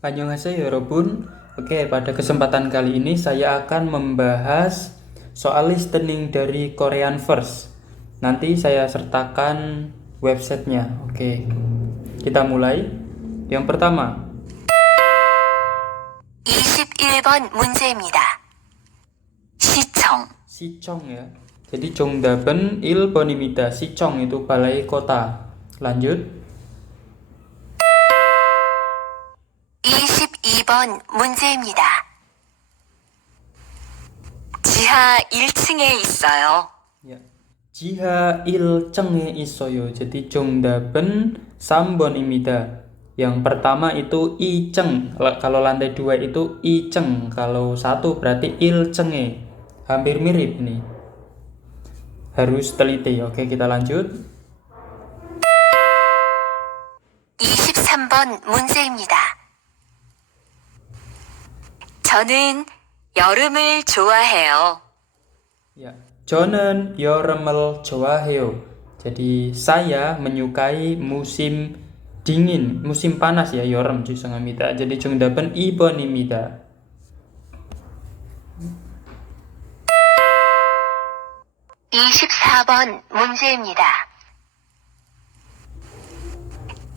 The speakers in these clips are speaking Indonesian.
Annyeonghaseyo 여러분. Oke, pada kesempatan kali ini saya akan membahas soal listening dari Korean Verse. Nanti saya sertakan websitenya. Oke, kita mulai. Yang pertama, 21번 문제입니다. 시청, Sichong ya. Jadi 정답은 1번입니다. Sichong itu balai kota. Lanjut. 22번 문제입니다. 지하 1층에 있어요. Ya. Jiha ilceng에 있어요. Jadi 정답은 3번입니다. Yang pertama itu iceng. Kalau lantai 2 itu iceng. Kalau 1 berarti ilceng에. Hampir mirip nih. Harus teliti. Oke, kita lanjut. 23번 문제입니다. 저는 여름을 좋아해요. Ya. 저는 여름을 좋아해요. Jadi saya menyukai musim dingin, musim panas ya, 여름 죄송합니다. jadi 정답은 2번입니다. 24번 문제입니다.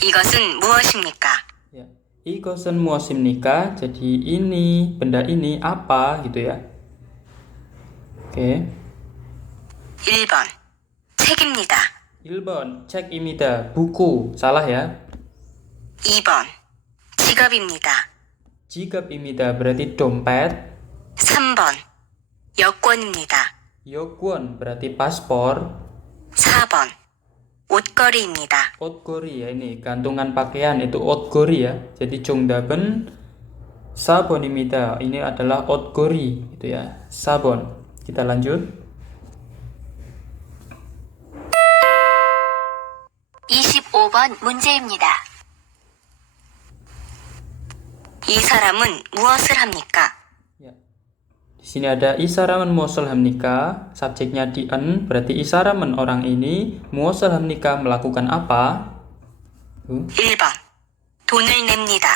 이것은 무엇입니까? Ya. 이것은 무엇입니까? Jadi ini, benda ini apa gitu ya. Oke. 1번 책입니다. 1번 책입니다. buku. Salah ya. 2번 지갑입니다. 지갑입니다. berarti dompet. 3번 여권입니다. 여권 berarti paspor. 4번 옷걸이입니다. 옷걸이 ya, ini gantungan pakaian itu 옷걸이 ya. Jadi 정답은 4번입니다. Ini adalah 옷걸이 gitu ya. 4번. Kita lanjut. 25번 문제입니다. 이 사람은 무엇을 합니까? Ya. Di sini ada isaramen muasal hamnika, subjeknya di en, berarti isaramen orang ini, muasal hamnika melakukan apa? 1번 돈을 냅니다.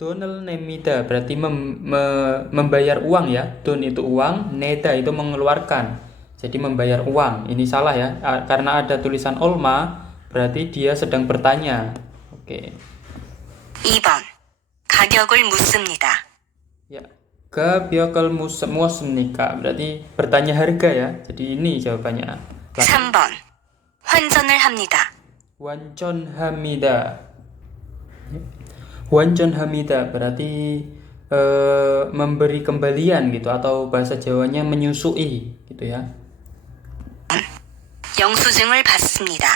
돈을 냅니다, berarti membayar uang ya. 돈 itu uang, neda itu mengeluarkan. Jadi membayar uang. Ini salah ya, karena ada tulisan olma, berarti dia sedang bertanya. Oke. 2번 가격을 묻습니다. Ya. Gabyakal muasmnika, berarti bertanya harga ya. Jadi ini jawabannya. 3번 환전을 합니다. Wancon hamida. Wancon hamida berarti memberi kembalian gitu, atau bahasa Jawanya menyusui gitu ya. 영수증을 받습니다.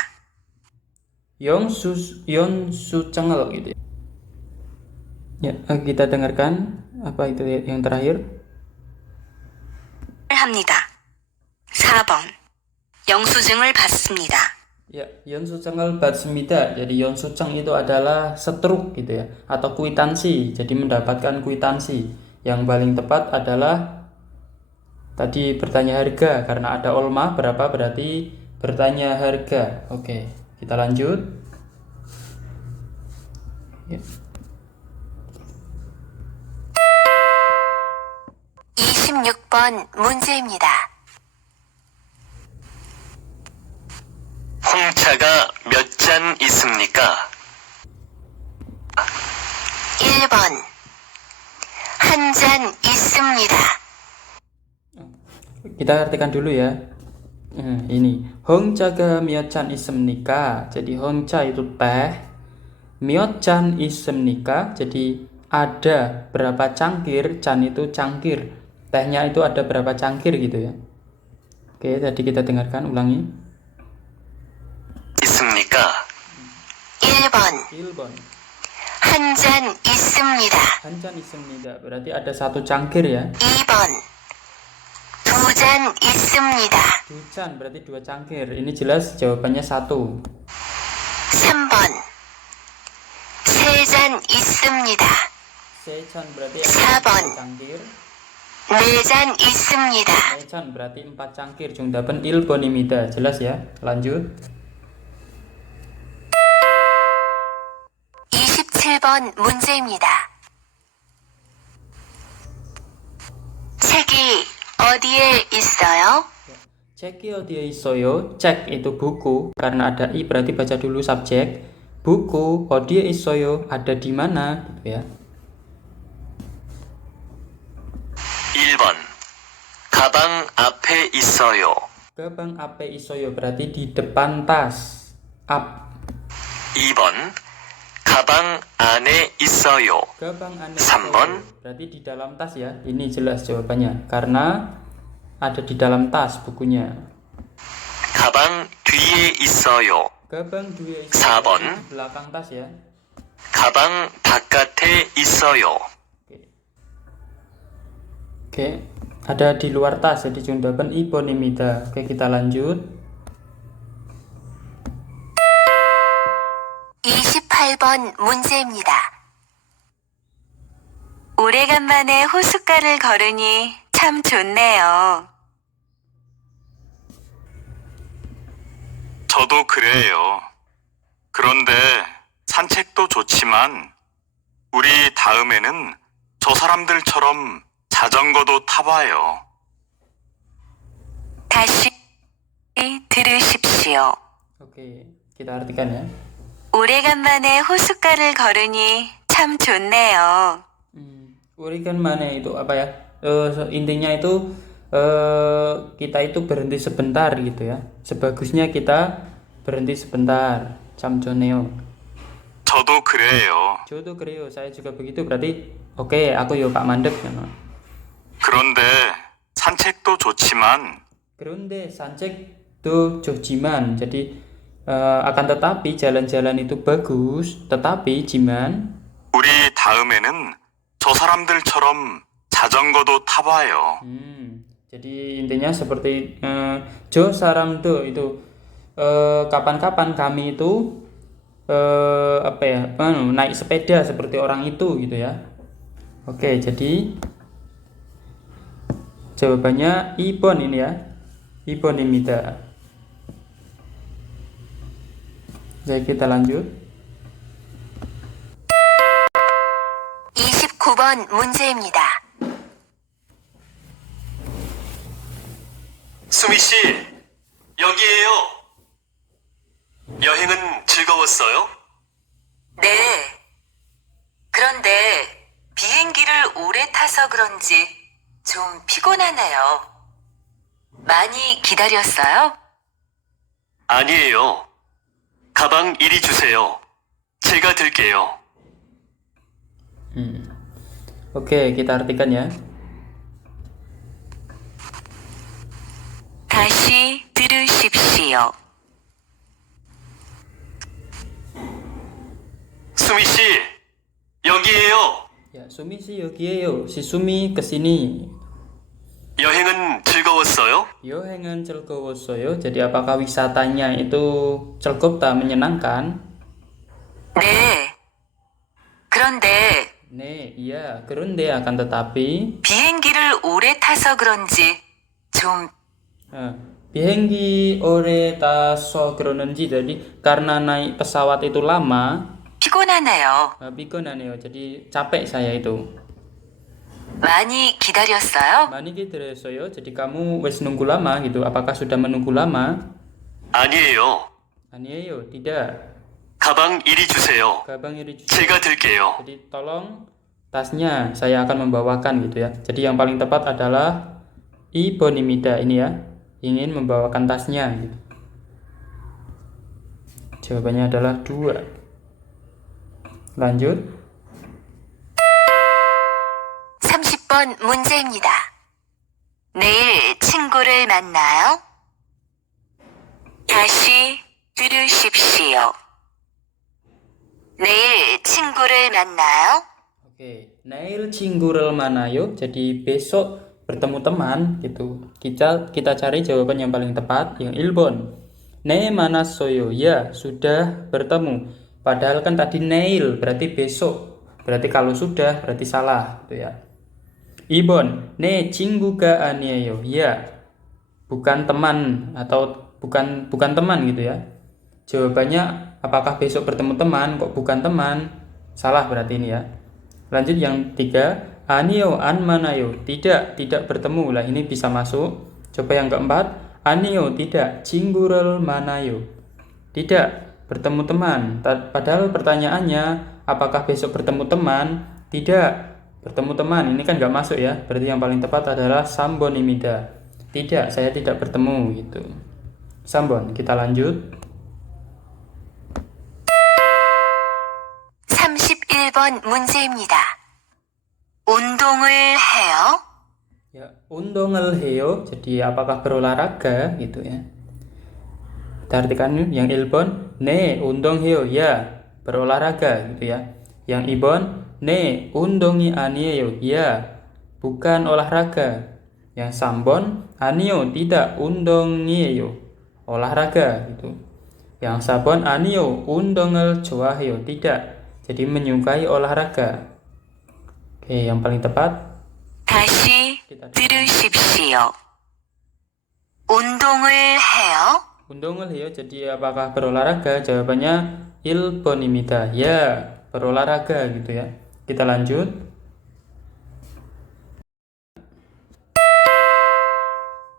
Yonsucengel gitu ya. Ya, kita dengarkan apa itu yang terakhir. 합니다. 4번 영수증을 받습니다. Ya, Yonsucengel 받습니다. Jadi Yonsuceng itu adalah setruk gitu ya, atau kwitansi. Jadi mendapatkan kwitansi. Yang paling tepat adalah tadi bertanya harga, karena ada olma berapa berarti bertanya harga. Oke, kita lanjut. Ya. 26번 문제입니다. 홍차가 몇 잔 있습니까? 1번 한 잔 있습니다. Kita artikan dulu ya. Ini hongchaga miochan ismnika. Jadi hongcha itu teh, miochan ismnika. Jadi ada berapa cangkir, chan itu cangkir. Tehnya itu ada berapa cangkir gitu ya. Oke, tadi kita dengarkan ulangi. 있습니까? 1번 1번. 한 잔 있습니다. 한잔 있습니다. berarti ada satu cangkir ya. 2번 두 잔 있습니다. Ducan berarti dua cangkir. Ini jelas jawabannya 1. 3번 세 잔 있습니다. Sechan berarti 4번 1 cangkir. 네 잔 있습니다. Sechan berarti 4 cangkir. 정답은 1번입니다. jelas ya. Lanjut. 27번 문제입니다. 책이 어디에 있어요? Ceki 어디에 있어요? Cek itu buku, karena ada i berarti baca dulu subjek. Buku 어디에 있어요? Ada di mana, gitu ya. 1번. 가방 앞에 있어요. Gagang 앞에 있어요 berarti di depan tas. Up. 2번. 가방 안에 있어요. Gagang aneh 3번. berarti di dalam tas ya. Ini jelas jawabannya karena ada di dalam tas bukunya. 가방 뒤에 있어요. Gagang dua itu 4번. di belakang tas ya. 가방 바깥에 있어요. Oke, ada di luar tas jadi jawaban ibonimida. Oke, kita lanjut. 28번 문제입니다. 오래간만에 호숫가를 걸으니 참 좋네요. 저도 그래요. 그런데 산책도 좋지만 우리 다음에는 저 사람들처럼 자전거도 타봐요. 다시 들으십시오. Oke, kita artikan ya. 오래간만에 호숫가를 걸으니 참 좋네요. Urikan mana itu apa ya? Intinya itu kita itu berhenti sebentar gitu ya. Sebagusnya kita berhenti sebentar. Camjoneo. 저도 그래요. Jodoh kreo, saya juga begitu berarti oke, aku yo Pak Mandek ya. 그런데 산책도 좋지만 Kronde sancek do jojiman. Jadi akan tetapi jalan-jalan itu bagus, tetapi jiman 우리 다음에는 저 사람들처럼 자전거도 타봐요. jadi intinya seperti jo saramdo itu kapan-kapan kami itu apa ya naik sepeda seperti orang itu gitu ya. Oke, jadi jawabannya ibon ini ya, ibonimida. Jadi kita lanjut. 29번 문제입니다. 수미 씨, 여기에요. 여행은 즐거웠어요? 네. 그런데 비행기를 오래 타서 그런지 좀 피곤하네요. 많이 기다렸어요? 아니에요. 가방 이리 주세요. 제가 들게요. Oke, kita artikan ya. 다시 들으십시오. 수미 씨, 여기에요. Ya, Sumi sih yogiyo. Si Sumi kesini. 여행은 즐거웠어요? Yohengan 즐거웠어요. Jadi apakah wisatanya itu cukup tak menyenangkan? 네. 그런데 네, iya. 그런데 akan tetapi 비행기를 오래 타서 그런지 좀 비행기 오래 타서 그러는지 jadi karena naik pesawat itu lama 피곤하네요. pikonaneo. Jadi capek saya itu. 많이 기다렸어요? Mani 기다렸어요. Jadi kamu wes nunggu lama gitu. Apakah sudah menunggu lama? 아니에요. Anieyo, tidak. 가방 이리 주세요. Gagang iri jual. 제가 들게요. Jadi tolong tasnya saya akan membawakan gitu ya. Jadi yang paling tepat adalah ibonimida ini ya. Ingin membawakan tasnya gitu. Jawabannya adalah 2. Lanjut. 30번 문제입니다. 내일 친구를 만나요? 다시 들으십시오. 내일 친구를 만나요? Oke, Nail Cinggurel Manayo. Jadi besok bertemu teman gitu. Kita cari jawaban yang paling tepat yang Ilbon. Ne mana soyo? Ya, sudah bertemu. Padahal kan tadi Nail berarti besok. Berarti kalau sudah berarti salah gitu ya. Ibon, ne cingguga anieyo. Ya, bukan teman atau bukan teman gitu ya. Jawabannya apakah besok bertemu teman kok bukan teman? Salah berarti ini ya. Lanjut yang 3, Anio an manayo, tidak bertemu lah, ini bisa masuk. Coba yang keempat, anio tidak cinggural manayo, tidak bertemu teman. Padahal pertanyaannya apakah besok bertemu teman? Tidak bertemu teman, ini kan nggak masuk ya. Berarti yang paling tepat adalah sambon imida, tidak, saya tidak bertemu gitu. Sambon, kita lanjut. 31번 문제입니다. 운동을 해요? Ya, 운동을 해요. Jadi apakah berolahraga gitu ya. Kita artikan yang 1번, 네, 운동해요. Ya, berolahraga gitu ya. Yang 2번, 네, 운동이 아니에요. Ya, bukan olahraga. Yang 3번, 아니요, tidak, 운동이에요. Olahraga gitu. Yang 4번, 아니요, 운동을 좋아해요. Tidak, jadi menyukai olahraga. Oke, yang paling tepat 다시 들으십시오. 운동을 해요? 운동을 해요. Jadi apakah berolahraga? Jawabannya 1번입니다. Ya, berolahraga gitu ya. Kita lanjut.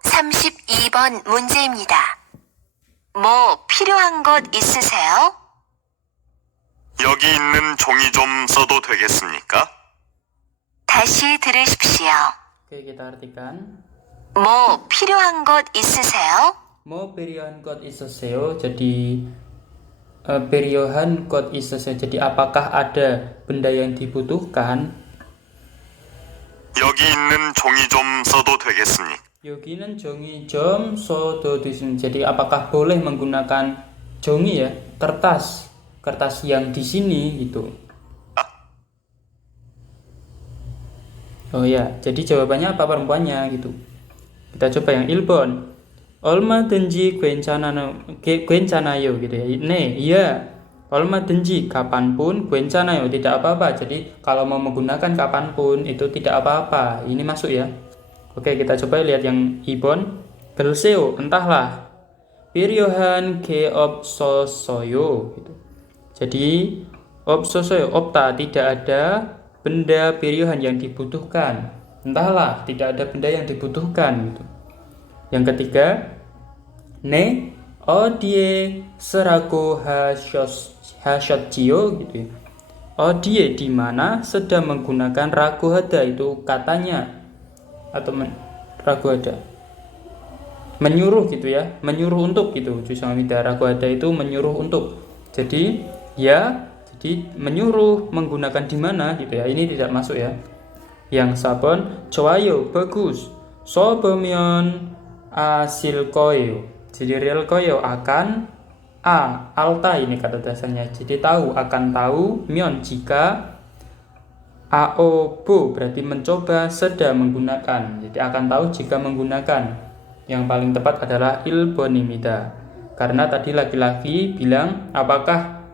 32번 문제입니다. 뭐 필요한 것 있으세요? 여기 있는 종이 좀 써도 되겠습니까? 다시 들으십시오. Oke, kita artikan. 뭐 필요한 것 있으세요? Mau 필요한 것 있으세요? Jadi 필요한 것 있으세요. Jadi apakah ada benda yang dibutuhkan? 여기 있는 종이 좀 써도 되겠습니까? 여기는 종이 좀 써도 되겠습니까? Jadi apakah boleh menggunakan 종이 ya, kertas yang di sini gitu. Oh ya, jadi jawabannya apa perempuannya gitu. Kita coba yang 1번. 얼마든지 괜찮아요 gitu ya. 네, iya. 얼마든지 kapanpun, 괜찮아요 tidak apa-apa. Jadi kalau mau menggunakan kapanpun itu tidak apa-apa. Ini masuk ya. Oke, kita coba lihat yang 2번. 글쎄요, entahlah. 필요한 게 없어서요 gitu. Jadi 없어서요, 없다, tidak ada benda pilihan yang dibutuhkan. Entahlah, tidak ada benda yang dibutuhkan gitu. Yang ketiga, 네, 어디에 쓰라고 하셨지요 gitu ya. 어디에 di mana, sedang menggunakan ragu hada itu katanya atau ragu hada. Menyuruh gitu ya, menyuruh untuk gitu. Jusamida ragu hada itu menyuruh untuk. Jadi ya, jadi menyuruh menggunakan di mana gitu ya. Ini tidak masuk ya. Yang 4번, 좋아요, bagus. 써보면 아실 거예요. Jadi real koyo akan alta ini kata dasarnya. Jadi tahu, akan tahu. 면 jika. aobo berarti mencoba, sedang menggunakan. Jadi akan tahu jika menggunakan. Yang paling tepat adalah 1번입니다. Karena tadi laki-laki bilang apakah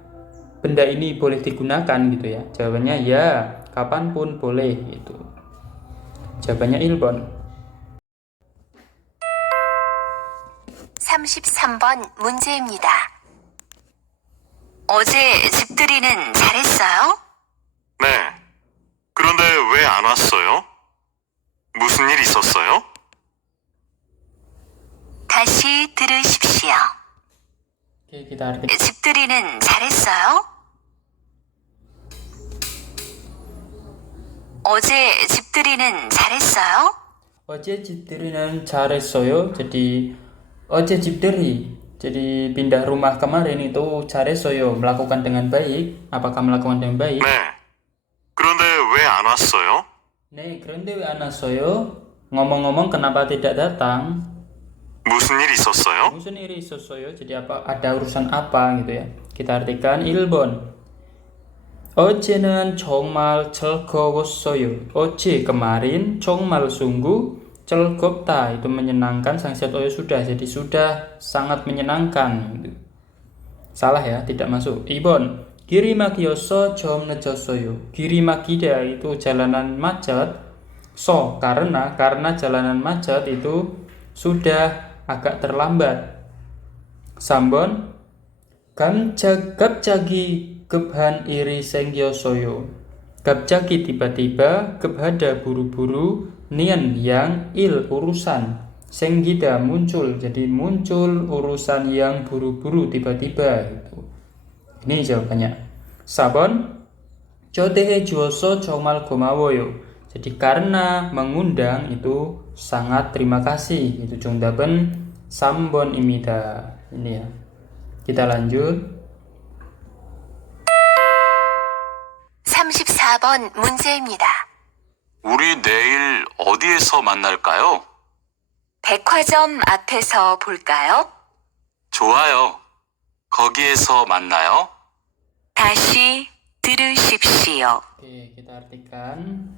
benda ini boleh digunakan gitu ya. Jawabannya ya, kapanpun boleh gitu. Jawabannya 1번. 33번 문제입니다. 어제 집들이는 잘했어요? 네. 그런데 왜 안 왔어요? 무슨 일 있었어요? 다시 들으십시오. Oke, kita artikan. 집들이는 잘했어요? 어제 집들이는 잘했어요? 어제 집들이는 잘했어요. Jadi 어제 집들이, jadi pindah rumah kemarin itu 잘했어요, melakukan dengan baik. Apakah melakukan dengan baik? 네. 그런데 왜 안 왔어요? 네, 그런데 왜 안 왔어요? Ngomong-ngomong kenapa tidak datang? 무슨 일 있었어요? 무슨 일이 있었어요? Jadi apa, ada urusan apa gitu ya. Kita artikan 1번. 어제는 정말 즐거웠어요. 어제 kemarin 정말 sungguh 즐겁다 itu menyenangkan. Sanksiat oyo sudah, jadi sudah sangat menyenangkan gitu. Salah ya, tidak masuk. 2번. 기리막이었어 좀 늦었어요. 기리막이다 itu jalanan macet. So karena jalanan macet itu sudah agak terlambat. 3번. 갑자기 급한 일이 생겼어요. Kapjaki tiba-tiba, kepada buru-buru, nian yang il urusan. Senggida muncul, jadi muncul urusan yang buru-buru tiba-tiba gitu. Ini jawabannya. Sabon Jotehe juoso 정말 고마워요. Jadi karena mengundang itu sangat terima kasih. Itu 정답은 3번입니다. Ini ya. Kita lanjut. 34번 문제입니다. 우리 내일 어디에서 만날까요? 백화점 앞에서 볼까요? 좋아요. 거기에서 만나요. 다시 들으십시오. Oke, kita artikan.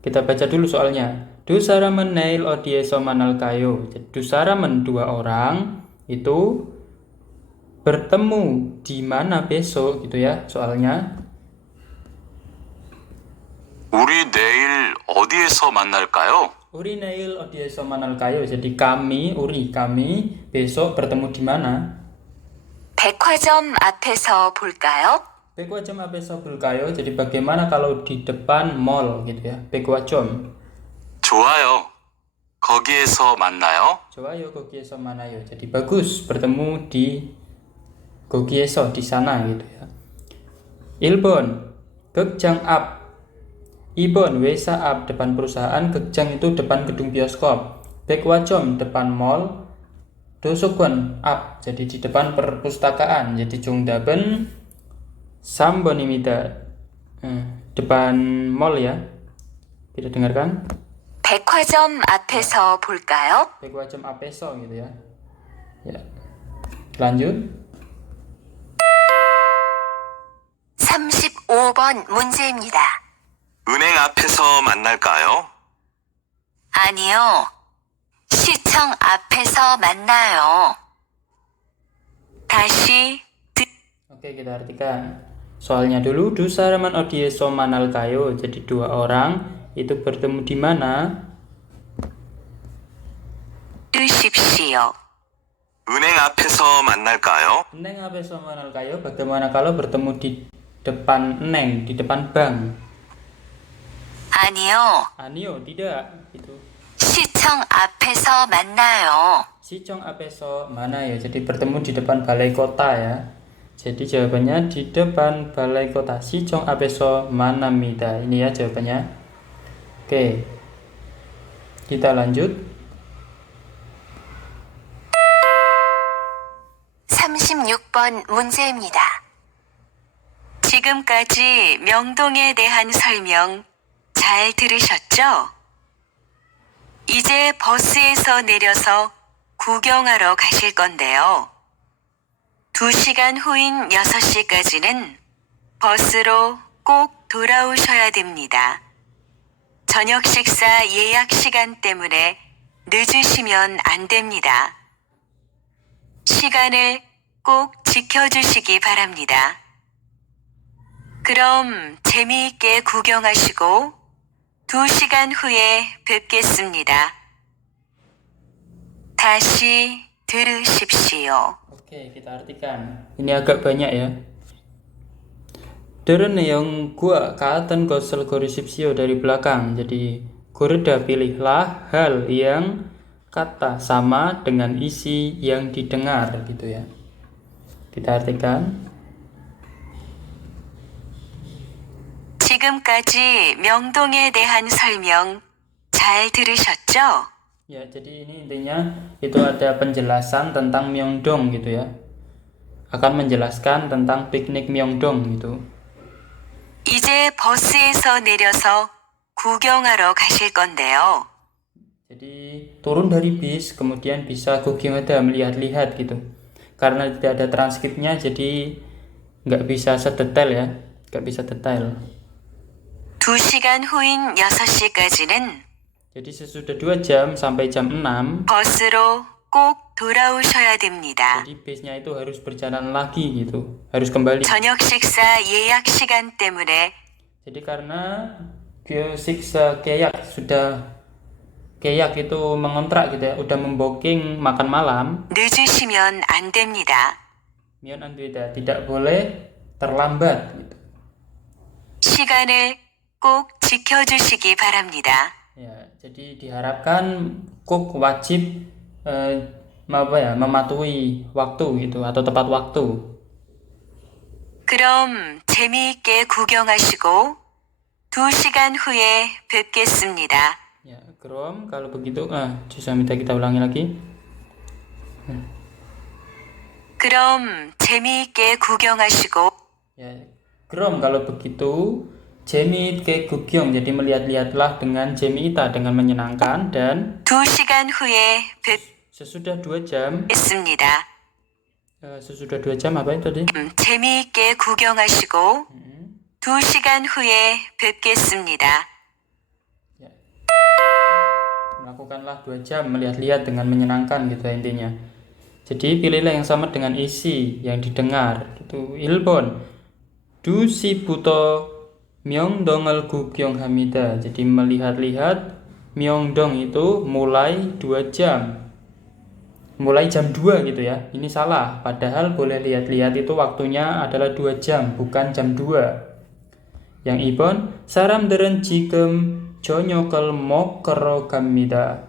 Kita baca dulu soalnya. Dusaramen nail odieso manalkayo. Jadi dusaramen 2 orang itu bertemu di mana besok gitu ya soalnya. 우리 내일 어디에서 만날까요? Uri nail odieso manalkayo. Jadi kami besok bertemu di mana? 백화점 앞에서 볼까요? Pekwajom apeso bulkayo. Jadi bagaimana kalau di depan mall gitu ya? Pekwajom. 좋아요. 거기에서 만나요. Jowayo gogieso manayo. Jadi bagus bertemu di gogieso di sana gitu ya. Ilbon Gekjang up. Ibon Wesa up depan perusahaan. Gekjang itu depan gedung bioskop. Pekwajom depan mall. Dosokon up. Jadi di depan perpustakaan. Jadi jungdaben Sambonimida depan mall ya. Kita dengarkan. 백화점 앞에서 볼까요? Pekwajom apeso gitu ya. Ya. Lanjut. 35번 문제입니다. 은행 앞에서 만날까요? 아니요. 시청 앞에서 만나요. 다시 Oke, kita artikan. Soalnya dulu dusaraman odieso manalkayo. Jadi 2 orang itu bertemu di mana? 들으십시오. 은행 앞에서 만날까요? Neng apeso manalkayo. Bagaimana kalau bertemu di depan Neng, di depan bank? 아니요. Anio, tidak gitu. 시청 앞에서 만나요. Sicong apeso mana ya? Jadi bertemu di depan balai kota ya. Jadi jawabannya di depan balai kota. Sicong apeso manamida. Ini ya jawabannya. Oke. Kita lanjut. 36번 문제입니다. 지금까지 명동에 대한 설명 잘 들으셨죠? 이제 버스에서 내려서 구경하러 가실 건데요. 2시간 후인 6시까지는 버스로 꼭 돌아오셔야 됩니다. 저녁 식사 예약 시간 때문에 늦으시면 안 됩니다. 시간을 꼭 지켜주시기 바랍니다. 그럼 재미있게 구경하시고 2시간 후에 뵙겠습니다. 다시 들으십시오. Oke, kita artikan. Ini agak banyak ya. Deren yang gua kaatan gosel gorisipsio dari belakang. Jadi goreda pilihlah hal yang kata sama dengan isi yang didengar gitu ya. Kita artikan. 지금까지 명동에 대한 설명 잘 들으셨죠? Ya, jadi ini intinya itu ada penjelasan tentang Myeongdong gitu ya. Akan menjelaskan tentang piknik Myeongdong gitu. 이제 버스에서 내려서 구경하러 가실 건데요. Jadi turun dari bis kemudian bisa ada melihat-lihat gitu. Karena tidak ada transkripnya jadi nggak bisa sedetail ya, nggak bisa detail. 2시간 후인 6시까지는 Jadi sesudah 2 jam sampai jam 6 버스로 꼭 돌아오셔야 됩니다. jadi bisnya itu harus berjalan lagi gitu, harus kembali. 저녁 식사 예약 시간 때문에 Jadi karena Gyeosiksa keyak itu mengontrak gitu ya, udah membooking makan malam. 늦으시면 안 됩니다. Myeon Anduida tidak boleh terlambat gitu. 시간을 꼭 지켜주시기 바랍니다. Ya, jadi diharapkan kok wajib mematuhi waktu gitu atau tepat waktu. 그럼 재미있게 구경하시고 2시간 후에 뵙겠습니다. Ya, krom kalau begitu bisa minta kita ulangi lagi. 그럼 재미있게 구경하시고 Ya, krom kalau begitu 재미있게 구경, jadi melihat-lihatlah dengan 재미있다, dengan menyenangkan, dan 2시간 후에 sesudah 2 jam. 뵙겠습니다. Sesudah 2 jam apa itu tadi? 재미있게 구경하시고 2시간 후에 뵙겠습니다. Ya. Melakukanlah 2 jam melihat-lihat dengan menyenangkan gitu intinya. Jadi pilihlah yang sama dengan isi yang didengar. Itu 1번 2시부터 명동을 구경합니다. Jadi melihat-lihat 명동 itu mulai 2 jam. Mulai jam 2 gitu ya. Ini salah. Padahal boleh lihat-lihat itu waktunya adalah 2 jam, bukan jam 2. Yang 2번 사람들은 지금 저녁을 먹으러 갑니다.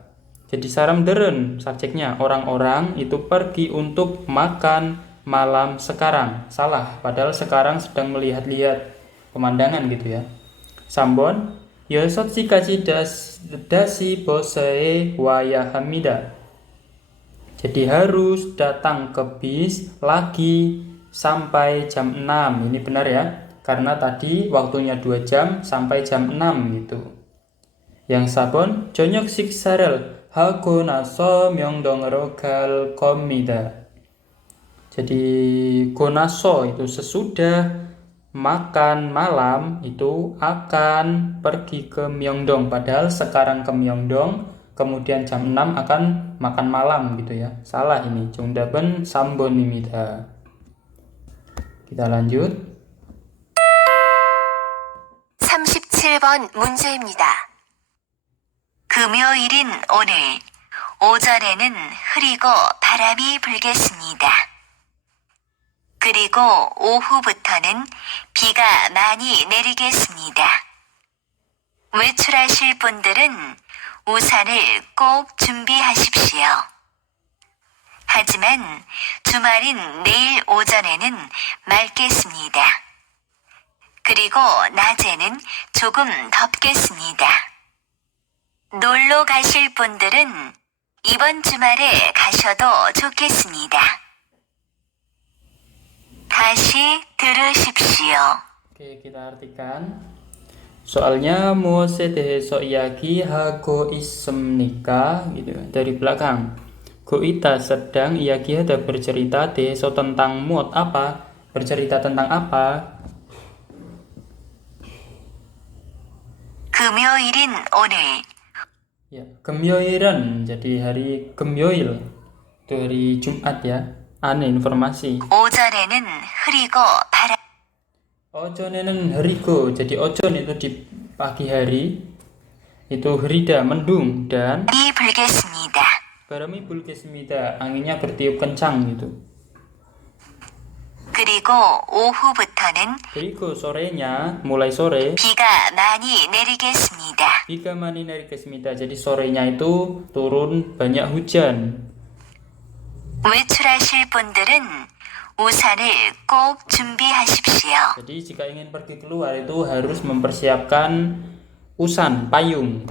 Jadi 사람들은 subjeknya orang-orang itu pergi untuk makan malam sekarang. Salah. Padahal sekarang sedang melihat-lihat pemandangan gitu ya. 3번 6시까지 다시 버스에 와야 합니다. Jadi harus datang ke bis lagi sampai jam 6. Ini benar ya, karena tadi waktunya 2 jam sampai jam 6 gitu. Yang 4번 저녁 식사를 하고 나서 명동으로 갈 겁니다. Jadi gonaso itu sesudah makan malam itu akan pergi ke Myeongdong, padahal sekarang ke Myeongdong kemudian jam 6 akan makan malam gitu ya. Salah ini. 정답은 3번입니다. Kita lanjut. 37번 문제입니다. 금요일인 오늘 오전에는 흐리고 바람이 불겠습니다. 그리고 오후부터는 비가 많이 내리겠습니다. 외출하실 분들은 우산을 꼭 준비하십시오. 하지만 주말인 내일 오전에는 맑겠습니다. 그리고 낮에는 조금 덥겠습니다. 놀러 가실 분들은 이번 주말에 가셔도 좋겠습니다. 다시 들으십시오. Oke, kita artikan. Soalnya 무엇에 대해서 이야기하고 있습니까? Gitu dari belakang. Goita sedang 이야기하다 bercerita 대해서 tentang muot apa? Bercerita tentang apa? 금요일인 오늘 Ya, 금요일은 jadi hari 금요일. Itu hari Jumat ya. Aneh informasi. 오전에는 흐리고 바람 오전에는 흐리고, jadi ojon itu di pagi hari. Itu 흐리다 mendung dan 이 불겠습니다. 바람이 불겠습니다. Anginnya bertiup kencang gitu. 그리고 오후부터는 그리고 sorenya, mulai sore, 비가 많이 내리겠습니다. 비가 많이 내리겠습니다. Jadi sorenya itu turun banyak hujan. 외출하실 분들은 우산을 꼭 준비하십시오. Jadi jika ingin pergi keluar itu harus mempersiapkan usan, payung.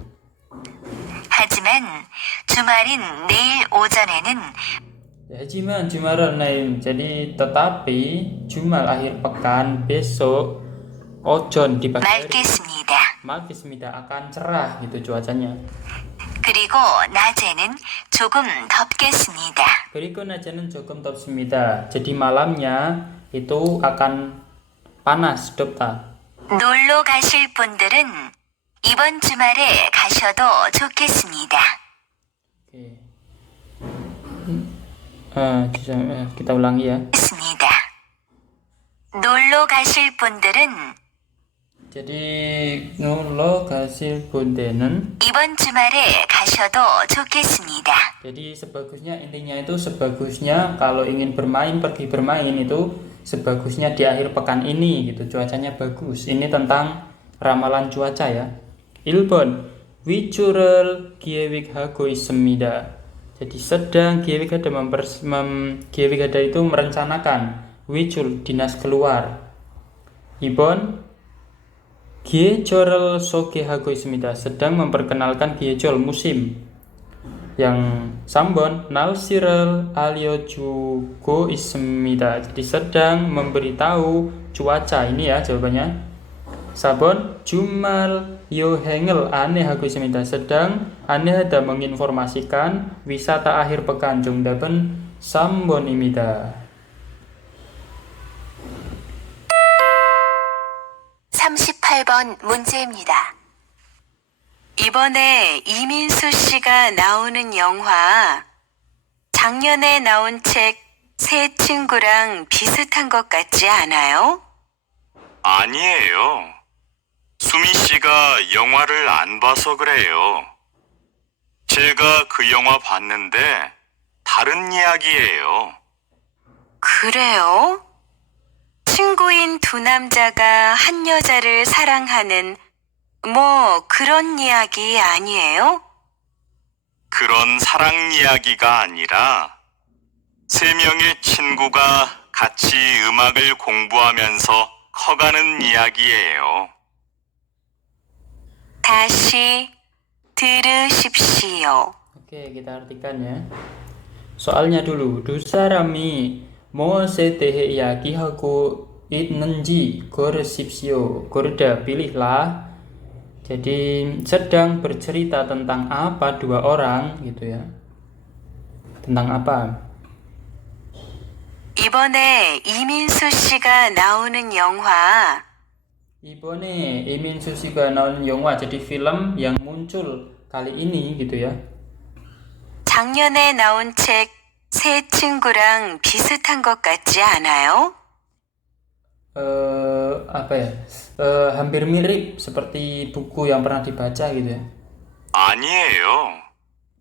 하지만 주말인 내일 오전에는 Hajiman Jumaran lain. Jadi tetapi Jumal akhir pekan besok ojon di pagi hari 맑겠습니다. Malkismida akan cerah gitu cuacanya. 그리고 낮에는 조금 덥겠습니다. Keriku najanan jokom topsmida. Jadi malamnya itu akan panas, dopta. 놀러 가실 분들은 이번 주말에 가셔도 좋겠습니다. Oke. Kita ulangi ya. 좋습니다. 놀러 가실 분들은 Jadi nulo gasil bunde는. 이번 주말에 가셔도 좋겠습니다. Jadi sebagusnya, intinya itu sebagusnya kalau ingin bermain, pergi bermain itu sebagusnya di akhir pekan ini gitu, cuacanya bagus. Ini tentang ramalan cuaca ya. 1번 위주를 계획하고 있습니다. jadi sedang 계획하다 itu merencanakan. 위줄 dinas keluar. 2번 계절을 소개하고 있습니다. sedang memperkenalkan 계절 musim. yang 3번 날씨를 알려주고 있습니다. jadi sedang memberitahu cuaca. ini ya jawabannya. 4번 주말 여행을 안내하고 있습니다. sedang 안내하다 menginformasikan wisata akhir pekan. 정답은 3번입니다. 38번 문제입니다. 이번에 이민수 씨가 나오는 영화, 작년에 나온 책 새 친구랑 비슷한 것 같지 않아요? 아니에요. 수미 씨가 영화를 안 봐서 그래요. 제가 그 영화 봤는데 다른 이야기예요. 그래요? 친구인 두 남자가 한 여자를 사랑하는 뭐 그런 이야기 아니에요? 그런 사랑 이야기가 아니라 세 명의 친구가 같이 음악을 공부하면서 커가는 이야기예요. 다시 들으십시오. Oke, kita artikan ya. Soalnya dulu, 두 사람이 무엇에 대해 이야기하고 있는지 고르십시오. 고르다, pilihlah. Jadi sedang bercerita tentang apa dua orang gitu ya. Tentang apa? 이번에 이민수 씨가 나오는 영화, 이번에 이민수 씨가 나오는 영화, jadi film yang muncul kali ini gitu ya. 작년에 나온 책 새 친구랑 비슷한 것 같지 않아요? Apa ya? Hampir mirip seperti buku yang pernah dibaca gitu ya. 아니에요.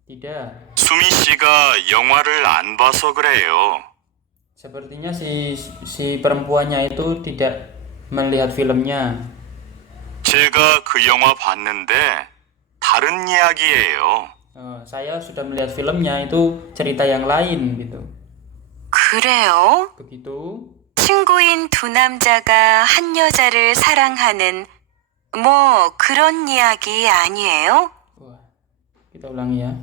Tidak. 수미 씨가 영화를 안 봐서 그래요. Sepertinya si perempuannya itu tidak melihat filmnya. 제가 그 영화 봤는데 다른 이야기예요. Saya sudah melihat filmnya, itu cerita yang lain gitu. 그래요? Begitu. 친구인 두 남자가 한 여자를 사랑하는 뭐 그런 이야기 아니에요? Wah, kita ulangi ya.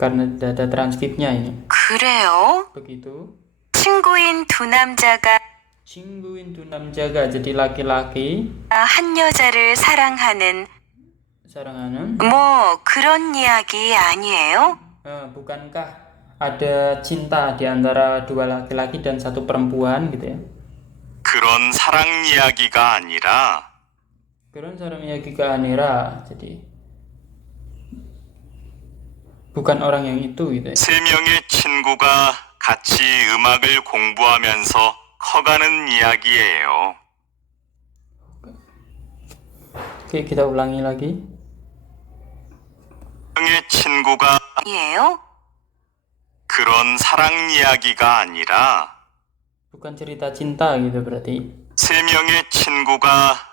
Karena ada transkripnya ini. 그래요? Begitu. 친구인 두 남자가 친구인 두 남자가 jadi laki-laki 한 여자를 사랑하는 sarangan. 뭐 그런 이야기 아니에요? Bukankah ada cinta di antara dua laki-laki dan satu perempuan gitu ya? 그런 사랑 이야기가 아니라 그런 사람 이야기가 아니라, jadi bukan orang yang itu gitu ya. 세 명의 친구가 같이 음악을 공부하면서 커가는 이야기예요. Oke, kita ulangi lagi. 세 명의 친구가 아니에요? 그런 사랑 이야기가 아니라 Bukan cerita cinta gitu berarti. 세 명의 친구가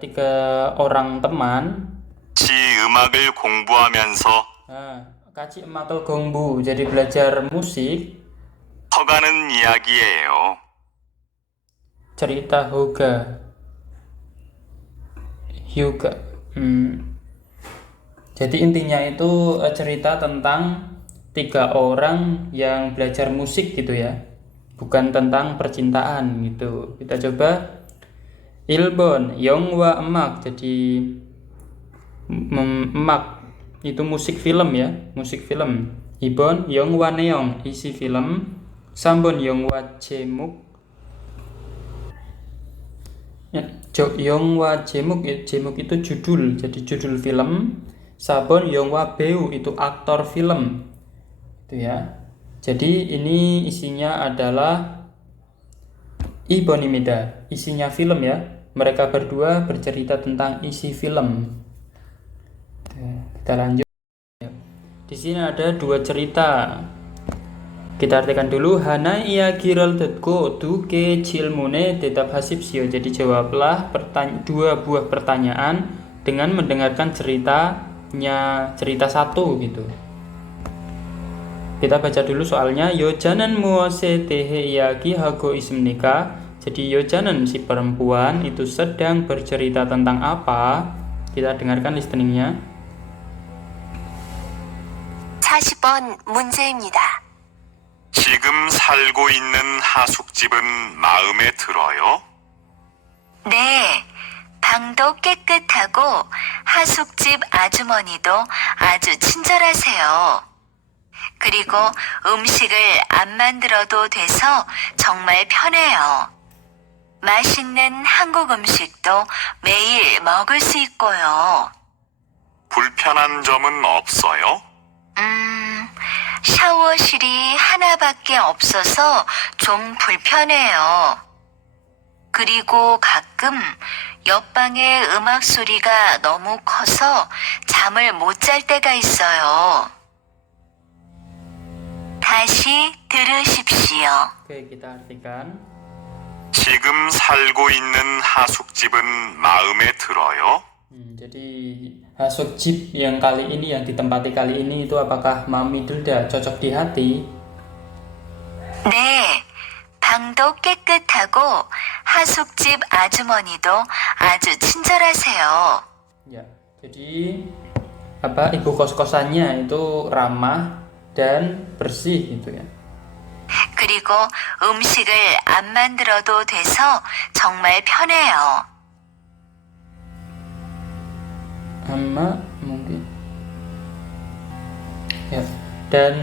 Tiga orang teman. 같이 음악을 공부하면서 같이 음악을 공부, jadi belajar musik. 커가는 이야기예요. cerita Hyuga. Jadi intinya itu cerita tentang 3 orang yang belajar musik gitu ya, bukan tentang percintaan gitu. Kita coba. 1번 영화 음악, jadi 음악 itu musik film ya, musik film. 2번 영화 내용, isi film. 3번 영화 제목. 영화 제목 itu judul, jadi judul film. 4번 영화 배우, itu aktor film itu ya. Jadi ini isinya adalah ibonimida, isinya film ya. Mereka berdua bercerita tentang isi film. Kita lanjut. Di sini ada 2 cerita. Kita artikan dulu. Hana iya giral tetko duke cilmune tetap hasibsio. Jadi jawablah dua buah pertanyaan dengan mendengarkan cerita satu gitu. Kita baca dulu soalnya. Yojanan muose tehe iyaki hago ismnika. Jadi Yojanan si perempuan itu sedang bercerita tentang apa? Kita dengarkan listeningnya. 40번 문제입니다. 지금 살고 있는 하숙집은 마음에 들어요? 네, 방도 깨끗하고 하숙집 아주머니도 아주 친절하세요. 그리고 음식을 안 만들어도 돼서 정말 편해요. 맛있는 한국 음식도 매일 먹을 수 있고요. 불편한 점은 없어요? 샤워실이 하나밖에 없어서 좀 불편해요. 그리고 가끔 옆방의 음악 소리가 너무 커서 잠을 못 잘 때가 있어요. 다시 들으십시오. Oke, kita artikan. 지금 살고 있는 하숙집은 마음에 들어요? Jadi hasukjib yang kali ini, yang ditempati kali ini itu apakah Mami Dilda cocok di hati? 네, 방도 깨끗하고 하숙집 아주머니도 아주 친절하세요. Ya, jadi ibu kos-kosannya itu ramah dan bersih gitu ya. 그리고 음식을 안 만들어도 돼서 정말 편해요. Mungkin ya, dan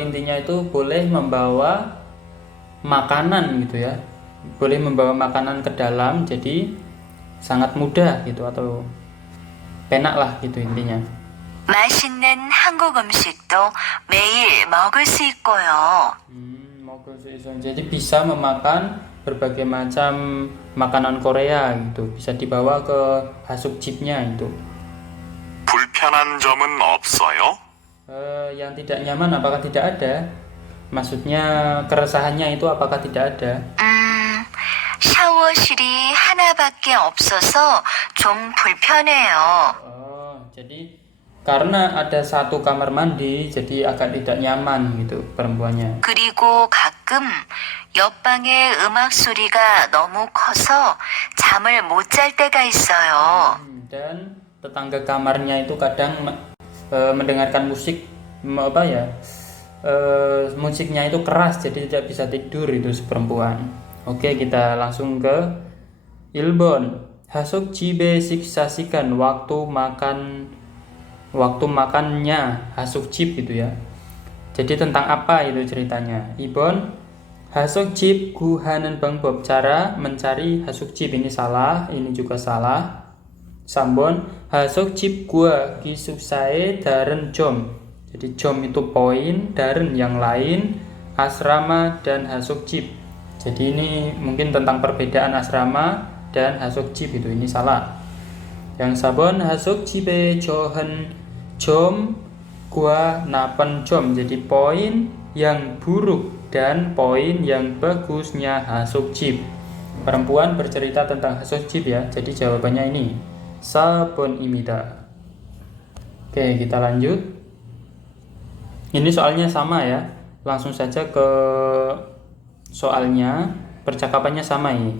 intinya itu boleh membawa makanan gitu ya, boleh membawa makanan ke dalam, jadi sangat mudah gitu atau enak lah gitu intinya. 맛있는 한국 음식도 매일 먹을 수 있고요. Jadi bisa memakan berbagai macam makanan Korea gitu, bisa dibawa ke hasukjibnya itu. 불편한 점은 없어요? Yang tidak nyaman apakah tidak ada? Maksudnya keresahannya itu apakah tidak ada? 샤워실이 하나밖에 없어서 좀 불편해요. Jadi karena ada satu kamar mandi, jadi agak tidak nyaman gitu perempuannya. 그리고 가끔 옆방의 음악 소리가 너무 커서 잠을 못 잘 때가 있어요. Dan tetangga kamarnya itu kadang mendengarkan musik musiknya itu keras, jadi tidak bisa tidur itu si perempuan. Oke, kita langsung ke Ilbon. Hasukjibe siksasikan waktu makannya hasukjib gitu ya. Jadi tentang apa itu ceritanya? Ibon hasukjib guhanan bangbob, cara mencari hasukjib. Ini salah, ini juga salah. Sambon hasukjib gua kisuksae daren jom. Jadi jom itu poin, daren yang lain, asrama dan hasukjib. Jadi ini mungkin tentang perbedaan asrama dan hasukjib itu, ini salah. Yang sabon hasukjibe johan jom gua napen jom. Jadi poin yang buruk dan poin yang bagusnya hasukjib. Perempuan bercerita tentang hasukjib ya. Jadi jawabannya ini sabon imida. Oke, kita lanjut. Ini soalnya sama ya. Langsung saja ke soalnya. Percakapannya sama ini.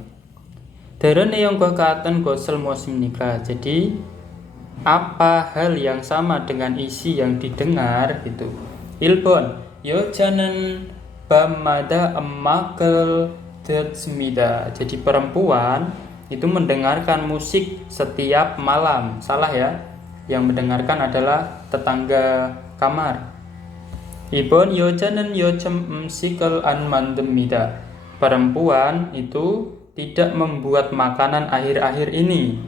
Deren yang gua katakan gosel musimnika. Jadi apa hal yang sama dengan isi yang didengar gitu. Ilbon yo janan bamada emakel detsmida. Jadi perempuan itu mendengarkan musik setiap malam. Salah ya. Yang mendengarkan adalah tetangga kamar. Ibon yo janan yo cemsikal an mandemida. Perempuan itu tidak membuat makanan akhir-akhir ini.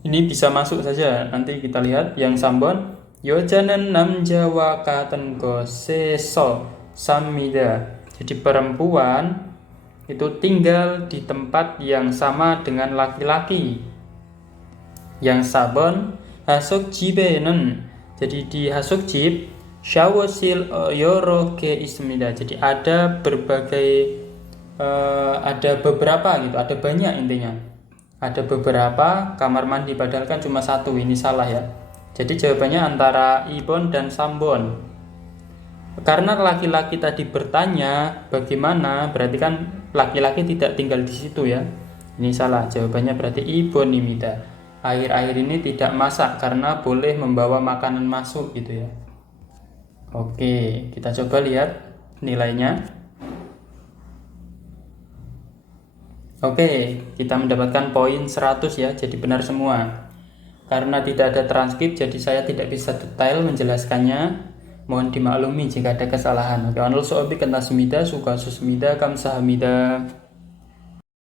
Ini bisa masuk saja. Nanti kita lihat yang sambon. Yojanan namjawa katen go seso samida. Jadi perempuan itu tinggal di tempat yang sama dengan laki-laki. Yang sabon hasukjibenen. Jadi di hasukjib 샤워실 여러 개 있습니다. Jadi ada beberapa gitu, ada banyak intinya. Ada beberapa kamar mandi padahal kan cuma satu, ini salah ya. Jadi jawabannya antara 2번 dan 3번. Karena laki-laki tadi bertanya bagaimana, berarti kan laki-laki tidak tinggal di situ ya. Ini salah, jawabannya berarti 2번입니다. Air-air ini tidak masak karena boleh membawa makanan masuk gitu ya. Oke, kita coba lihat nilainya. Oke, kita mendapatkan poin 100 ya, jadi benar semua. Karena tidak ada transkrip, jadi saya tidak bisa detail menjelaskannya. Mohon dimaklumi jika ada kesalahan. Oke, 오늘 수업이 끝났습니다. 수고하셨습니다. 감사합니다.